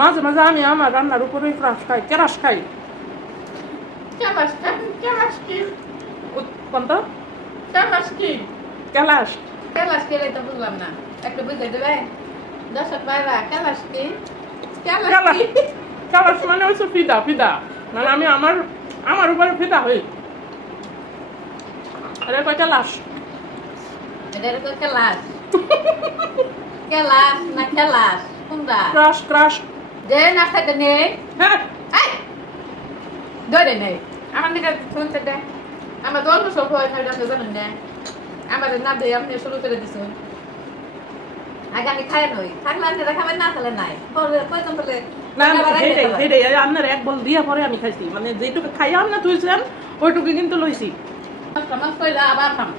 মাঝে মাঝে আমি আমার রান্নার উপরে ক্রাশ খাই, কেরাস খাই। কেলাস কি? কোনটা? কেলাস কি? কেলাস। কেলাস কি তো বুঝলাম না। একটু বুঝে দেবে? দর্শক ভাইরা কেলাস কি? কেলাস কেলাস কি? কেলাস মানে হচ্ছে ফিদা, ফিদা। মানে আমি আমার উপরে ফিদা হই। আরে কয় কেলাস। এটা তো কেলাস। কেলাস না কেলাস? কোনটা? Crush crush. যে না খাইতে নেই। হ্যাঁ এই! ধরে নেই। আমার দিকে শুনতে দে। আমার তো অন্য সব হয় না, আপনি জানেন না। আমাদের না দিয়ে আপনি শুরু করে দিছেন। আগে আমি খাই নই। থাকলে আপনি খাবেন, না খেলে নাই। পরে কয়জন বলে না সেটাই আপনার এক বল দিয়া পরে আমি খাইছি, মানে যেটুকু খাইয়া না তুইছেন ওইটুকু কিন্তু লইছি। আমার কইলা আবার খাম।